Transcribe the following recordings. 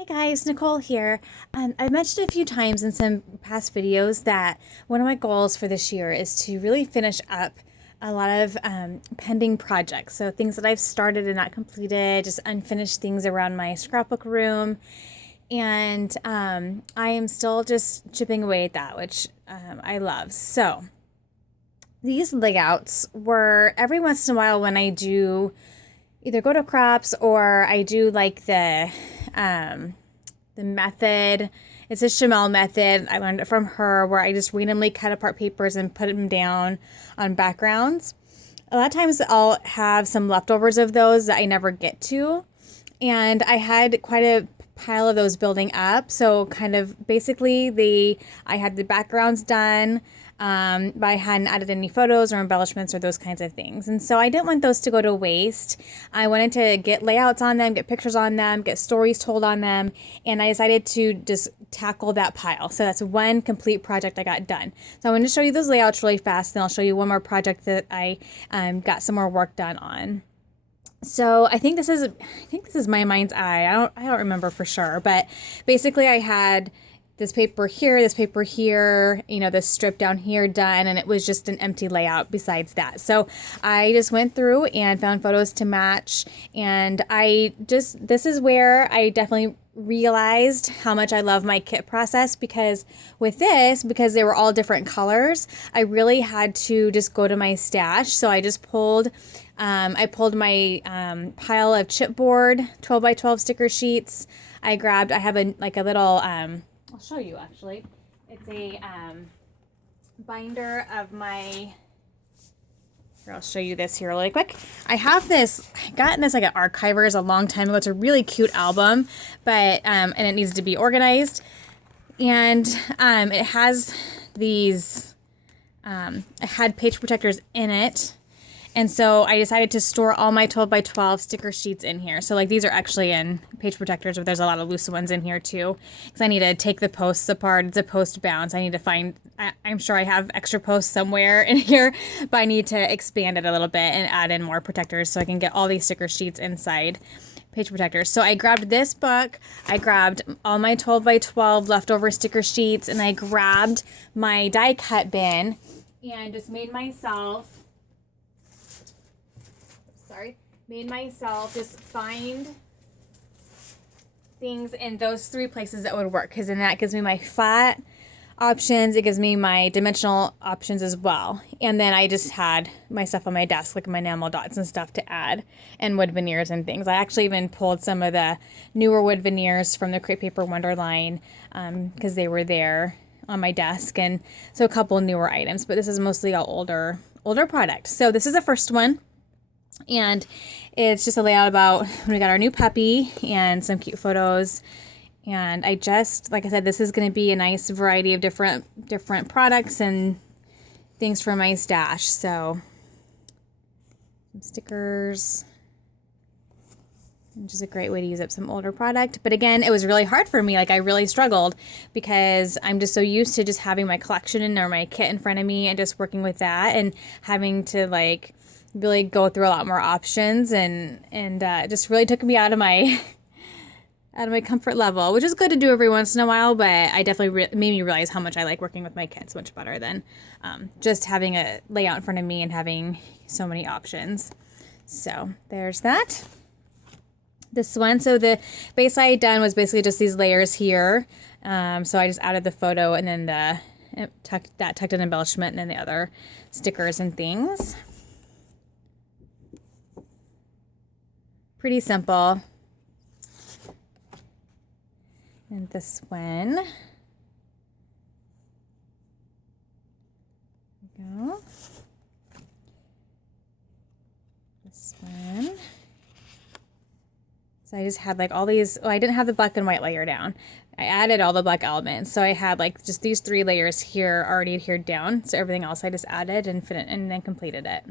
Hey guys, Nicole here. I've mentioned a few times in some past videos that one of my goals for this year is to really finish up a lot of pending projects. So things that I've started and not completed, just unfinished things around my scrapbook room. And I am still just chipping away at that, which I love. So these layouts were every once in a while when I do either go to crops or I do like the method. It's a Chamel method. I learned it from her where I just randomly cut apart papers and put them down on backgrounds. A lot of times I'll have some leftovers of those that I never get to. And I had quite a pile of those building up. So kind of basically I had the backgrounds done, but I hadn't added any photos or embellishments or those kinds of things. And so I didn't want those to go to waste. I wanted to get layouts on them, get pictures on them, get stories told on them. And I decided to just tackle that pile. So that's one complete project I got done. So I'm going to show you those layouts really fast. Then I'll show you one more project that I got some more work done on. So I think this is my mind's eye. I don't remember for sure, but basically I had this paper here, this strip down here done, and it was just an empty layout besides that. So I just went through and found photos to match, and this is where I definitely realized how much I love my kit process, because because they were all different colors, I really had to just go to my stash. So I just pulled my pile of chipboard 12 by 12 sticker sheets. I have a little, I'll show you actually. It's a binder of my, here, I'll show you this here really quick. I gotten this like at Archivers a long time ago. It's a really cute album, but, and it needs to be organized. And it has these, it had page protectors in it. And so I decided to store all my 12 by 12 sticker sheets in here. So like these are actually in page protectors, but there's a lot of loose ones in here too. Because I need to take the posts apart. It's a post bound. So I need to find, I'm sure I have extra posts somewhere in here, but I need to expand it a little bit and add in more protectors so I can get all these sticker sheets inside page protectors. So I grabbed this book, I grabbed all my 12 by 12 leftover sticker sheets, and I grabbed my die cut bin and just made myself just find things in those three places that would work, because then that gives me my flat options, it gives me my dimensional options as well. And then I just had my stuff on my desk, like my enamel dots and stuff to add, and wood veneers and things. I actually even pulled some of the newer wood veneers from the Create Paper Wonder line, because they were there on my desk, and so a couple newer items, but this is mostly all older product. So this is the first one. And it's just a layout about when we got our new puppy and some cute photos. And like I said, this is going to be a nice variety of different products and things for my stash. So some stickers, which is a great way to use up some older product. But again, it was really hard for me. Like I really struggled because I'm just so used to just having my collection or my kit in front of me and just working with that, and having to like really go through a lot more options, and just really took me out of my comfort level, which is good to do every once in a while, but I definitely made me realize how much I like working with my kits much better than just having a layout in front of me and having so many options. So there's that. This one, so the base I had done was basically just these layers here. So I just added the photo and then tucked in embellishment, and then the other stickers and things. Pretty simple. And this one. There we go. This one. So I just had like all these, I didn't have the black and white layer down. I added all the black elements. So I had like just these three layers here already adhered down. So everything else I just added and then completed it.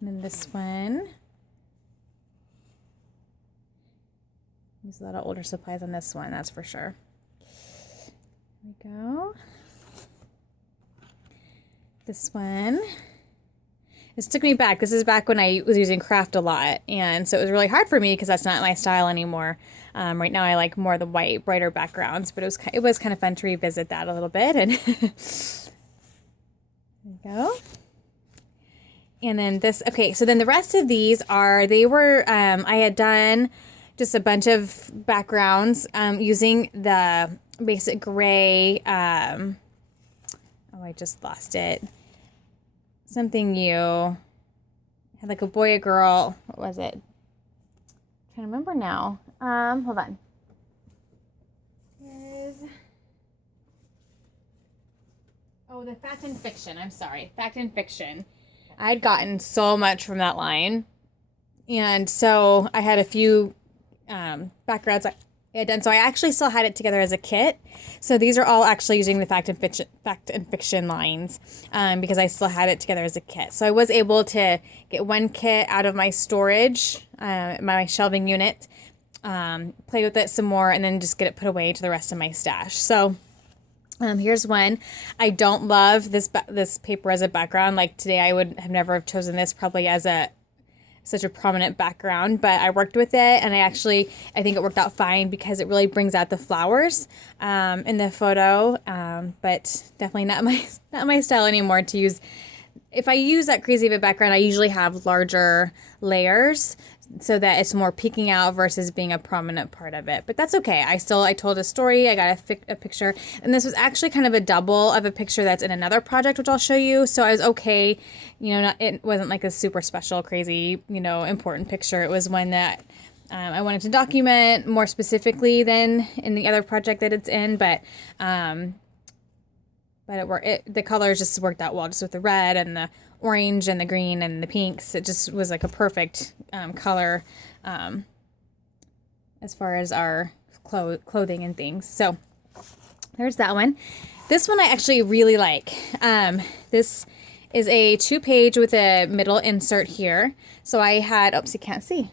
And then this one. There's a lot of older supplies on this one, that's for sure. There we go. This one. This took me back. This is back when I was using craft a lot. And so it was really hard for me because that's not my style anymore. Right now I like more of the white, brighter backgrounds, but it was kind of fun to revisit that a little bit. And there we go. And then this, okay, so then the rest of these I had done just a bunch of backgrounds using the basic gray, oh, I just lost it. Something you had like a boy, a girl. What was it? I'm trying to remember now. Hold on. The Fact and Fiction. I'm sorry. Fact and Fiction. I'd gotten so much from that line. And so I had a few backgrounds I had done. So I actually still had it together as a kit. So these are all actually using the Fact and Fiction lines because I still had it together as a kit. So I was able to get one kit out of my storage, my shelving unit, play with it some more, and then just get it put away to the rest of my stash. So here's one. I don't love this paper as a background. Like today, I would have never have chosen this probably as such a prominent background, but I worked with it, and I think it worked out fine because it really brings out the flowers in the photo, but definitely not my style anymore to use. If I use that crazy of a background, I usually have larger layers so that it's more peeking out versus being a prominent part of it. But that's okay. I told a story. I got a picture. And this was actually kind of a double of a picture that's in another project, which I'll show you. So I was okay. It wasn't like a super special, crazy, important picture. It was one that I wanted to document more specifically than in the other project that it's in. But the colors just worked out well, just with the red and the orange and the green and the pinks. It just was like a perfect color as far as our clothing and things. So there's that one. This one I actually really like. This is a 2-page with a middle insert here. So I had, oops, you can't see.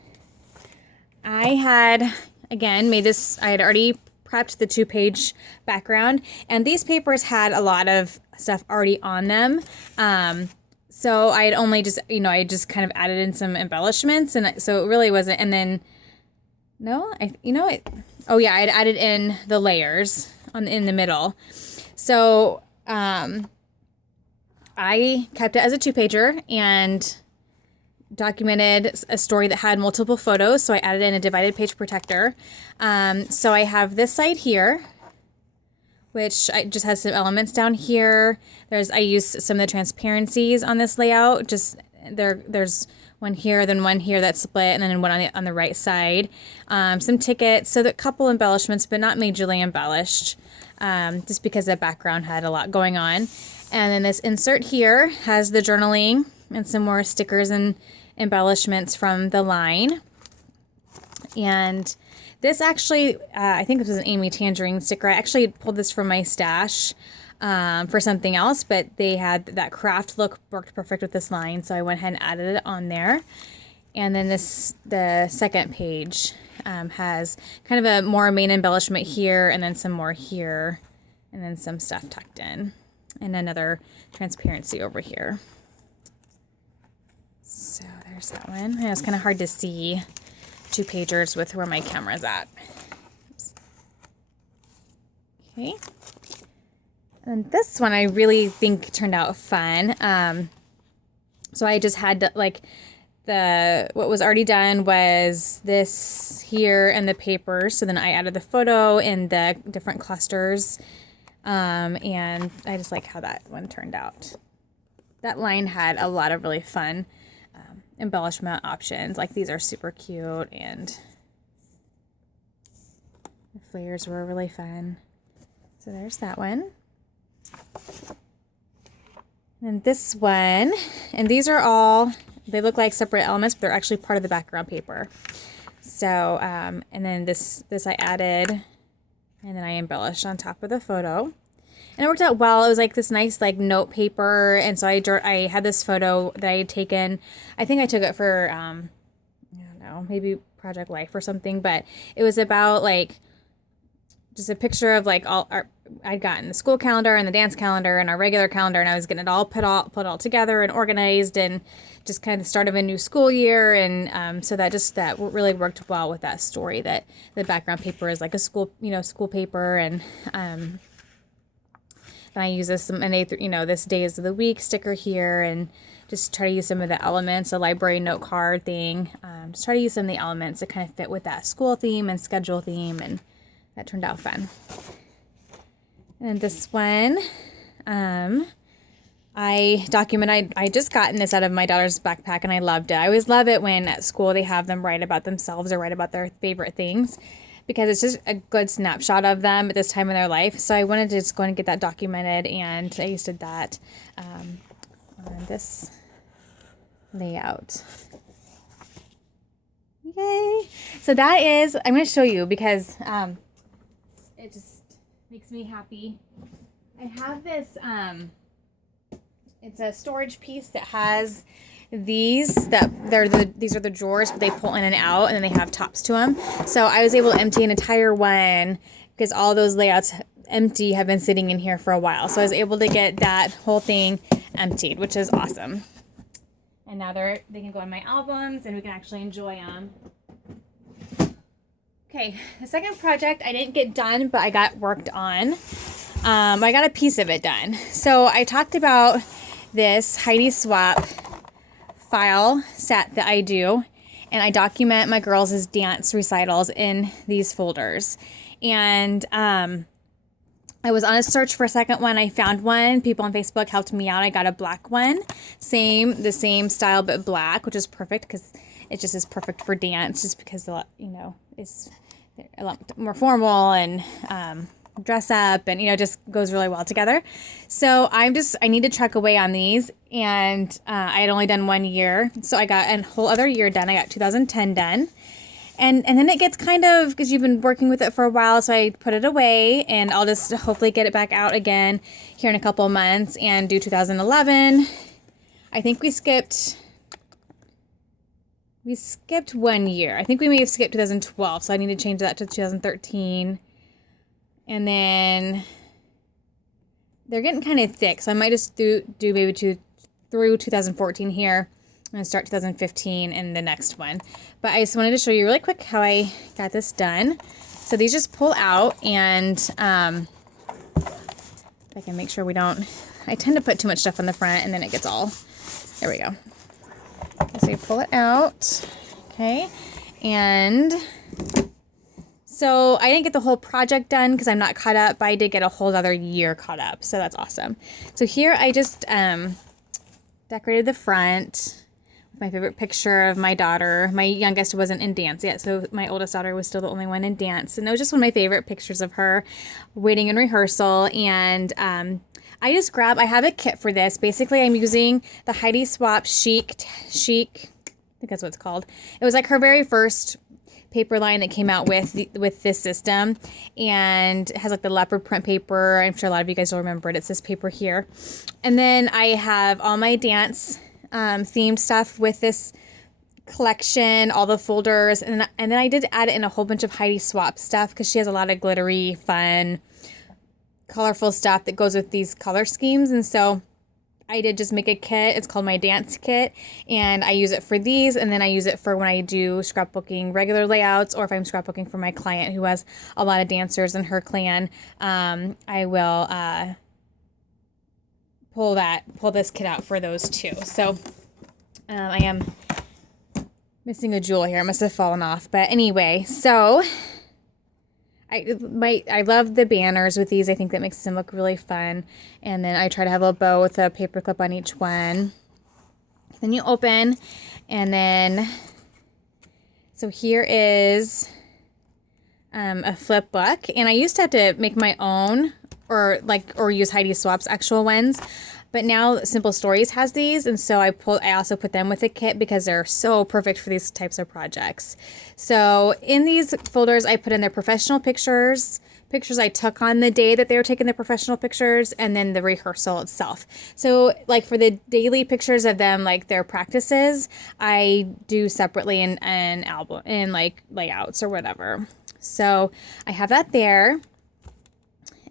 I had, again, made this, I had already prepped the 2-page background, and these papers had a lot of stuff already on them. So I had only just, I just kind of added in some embellishments, and so it really wasn't, and then, I had added in the layers in the middle. So I kept it as a 2-pager and documented a story that had multiple photos, so I added in a divided page protector. So I have this side here, which just has some elements down here. I used some of the transparencies on this layout. Just there's one here, then one here that's split, and then one on the right side. Some tickets, so a couple embellishments, but not majorly embellished, just because the background had a lot going on. And then this insert here has the journaling and some more stickers and embellishments from the line. And this actually, I think this was an Amy Tangerine sticker. I actually pulled this from my stash for something else, but they had that craft look worked perfect with this line, so I went ahead and added it on there. And then the second page has kind of a more main embellishment here, and then some more here, and then some stuff tucked in, and another transparency over here. So there's that one. And it's kind of hard to see 2-pagers with where my camera's at. Oops. Okay. And this one I really think turned out fun. So I just had to, what was already done was this here and the paper. So then I added the photo and the different clusters. And I just like how that one turned out. That line had a lot of really fun embellishment options. Like these are super cute, and the flares were really fun. So there's that one. And this one, and these are all, they look like separate elements, but they're actually part of the background paper. So, and then this I added, and then I embellished on top of the photo. And it worked out well. It was like this nice note paper. And so I had this photo that I had taken. I think I took it for, I don't know, maybe Project Life or something. But it was about just a picture of all our I'd gotten the school calendar and the dance calendar and our regular calendar, and I was getting it all put all together and organized, and just kind of the start of a new school year. And so that really worked well with that story, that the background paper is like a school paper. And then I use this this days of the week sticker here, and just try to use some of the elements, a library note card thing. Just try to use some of the elements that kind of fit with that school theme and schedule theme, and that turned out fun. And this one, I just gotten this out of my daughter's backpack, and I loved it. I always love it when at school they have them write about themselves or write about their favorite things, because it's just a good snapshot of them at this time in their life. So I wanted to just go and get that documented, and I just did that on this layout. Yay! So that is, I'm going to show you because it just makes me happy. I have this, it's a storage piece that has these are the drawers, but they pull in and out, and then they have tops to them. So I was able to empty an entire one because all those layouts empty have been sitting in here for a while. So I was able to get that whole thing emptied, which is awesome. And now they can go in my albums, and we can actually enjoy them. Okay, the second project I didn't get done, but I got worked on. I got a piece of it done. So I talked about this Heidi Swapp file set that I do, and I document my girls' dance recitals in these folders. And I was on a search for a second one. I found one. People on Facebook helped me out. I got a black one, the same style but black, which is perfect because it just is perfect for dance, just because it's a lot more formal and dress up, and just goes really well together. So I need to truck away on these, and I had only done 1 year, so I got a whole other year done. I got 2010 done, and then it gets kind of, because you've been working with it for a while, so I put it away, and I'll just hopefully get it back out again here in a couple of months and do 2011. I think we skipped 1 year. I think we may have skipped 2012, so I need to change that to 2013. And then they're getting kind of thick, so I might just do maybe through 2014 here. I'm going to start 2015 in the next one. But I just wanted to show you really quick how I got this done. So these just pull out, and if I can make sure I tend to put too much stuff on the front, and then it gets all, there we go. So you pull it out, okay, and so I didn't get the whole project done because I'm not caught up, but I did get a whole other year caught up, so that's awesome. So here I just decorated the front with my favorite picture of my daughter. My youngest wasn't in dance yet, so my oldest daughter was still the only one in dance, and it was just one of my favorite pictures of her waiting in rehearsal. And I have a kit for this. Basically, I'm using the Heidi Swapp Chic, I think that's what it's called. It was like her very first paper line that came out with this system, and it has like the leopard print paper. I'm sure a lot of you guys will remember it. It's this paper here. And then I have all my dance themed stuff with this collection, all the folders, and then I did add in a whole bunch of Heidi Swapp stuff because she has a lot of glittery, fun, colorful stuff that goes with these color schemes. And so I did just make a kit. It's called my dance kit, and I use it for these, and then I use it for when I do scrapbooking regular layouts, or if I'm scrapbooking for my client who has a lot of dancers in her clan. I will pull this kit out for those too. So I am missing a jewel here. It must have fallen off, but anyway, so I love the banners with these. I think that makes them look really fun. And then I try to have a bow with a paper clip on each one. Then you open, and then, so here is a flip book. And I used to have to make my own or use Heidi Swapp's actual ones. But now Simple Stories has these, and so I also put them with a kit because they're so perfect for these types of projects. So in these folders, I put in their professional pictures I took on the day that they were taking their professional pictures, and then the rehearsal itself. So like for the daily pictures of them, like their practices, I do separately in an album, in like layouts or whatever. So I have that there.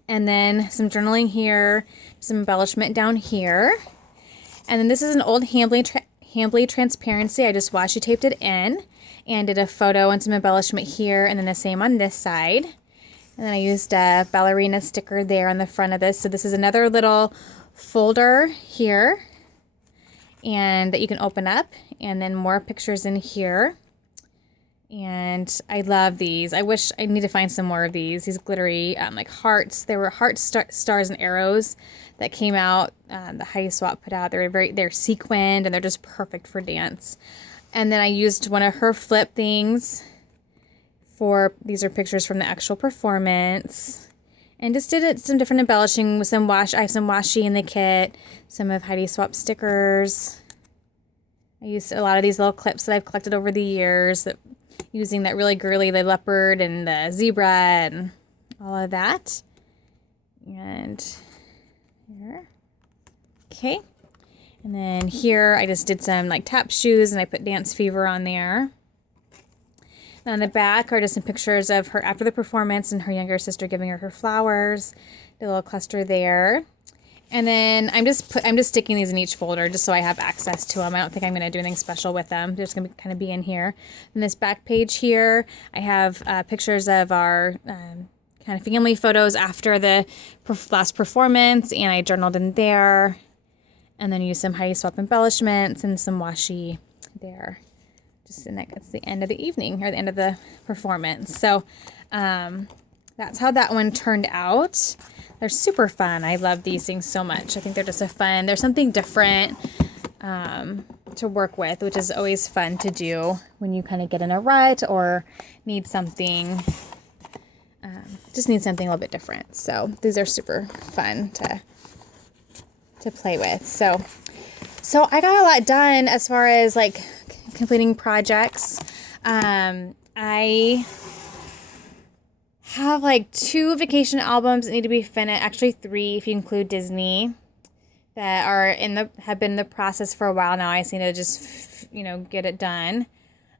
And then some journaling here, some embellishment down here. And then this is an old Hambly Transparency. I just washi taped it in and did a photo and some embellishment here, and then the same on this side. And then I used a ballerina sticker there on the front of this. So this is another little folder here, and that you can open up, and then more pictures in here. And I love these. I wish I need to find some more of these glittery like hearts. There were hearts, stars, and arrows that came out. The Heidi Swapp put out. They're sequined, and they're just perfect for dance. And then I used one of her flip things for, these are pictures from the actual performance. And just did some different embellishing with some washi. I have some washi in the kit, some of Heidi Swapp stickers. I used a lot of these little clips that I've collected over the years, using that really girly, the leopard and the zebra and all of that. And here. Okay. And then here I just did some like tap shoes, and I put Dance Fever on there. And on the back are just some pictures of her after the performance and her younger sister giving her flowers. Did a little cluster there. And then I'm just sticking these in each folder just so I have access to them. I don't think I'm going to do anything special with them. They're just going to kind of be in here. And this back page here, I have pictures of our kind of family photos after the last performance, and I journaled in there. And then use some Heidi Swapp embellishments and some washi there. Just and that's the end of the evening, or the end of the performance. So that's how that one turned out. They're super fun. I love these things so much. I think they're just there's something different to work with, which is always fun to do when you kind of get in a rut or need something, just need something a little bit different. So these are super fun to play with. So I got a lot done as far as like completing projects. I have like 2 vacation albums that need to be finished, actually 3 if you include Disney, that are have been in the process for a while now. I just need to just get it done.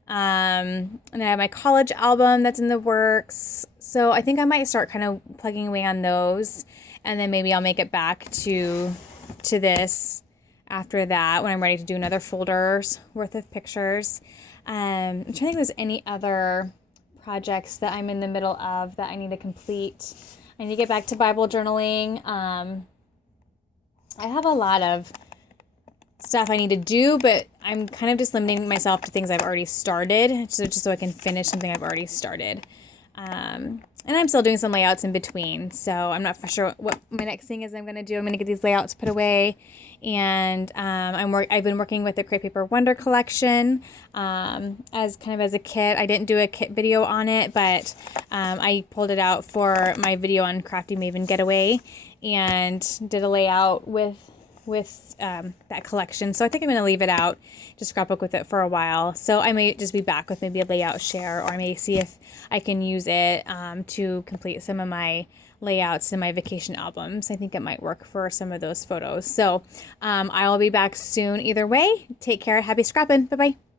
And I have my college album that's in the works. So I think I might start kind of plugging away on those, and then maybe I'll make it back to this after that when I'm ready to do another folder's worth of pictures. I'm trying to think if there's any other projects that I'm in the middle of that I need to complete. I need to get back to Bible journaling. I have a lot of stuff I need to do, but I'm kind of just limiting myself to things I've already started, just so I can finish something I've already started. And I'm still doing some layouts in between, so I'm not for sure what my next thing is I'm going to do. I'm going to get these layouts put away, and I've been working with the Create Paper Wonder collection as a kit. I didn't do a kit video on it, but I pulled it out for my video on Crafty Maven Getaway and did a layout with that collection. So I think I'm going to leave it out, just scrapbook with it for a while. So I may just be back with maybe a layout share, or I may see if I can use it to complete some of my layouts in my vacation albums. I think it might work for some of those photos. So I'll be back soon either way. Take care. Happy scrapping. Bye-bye.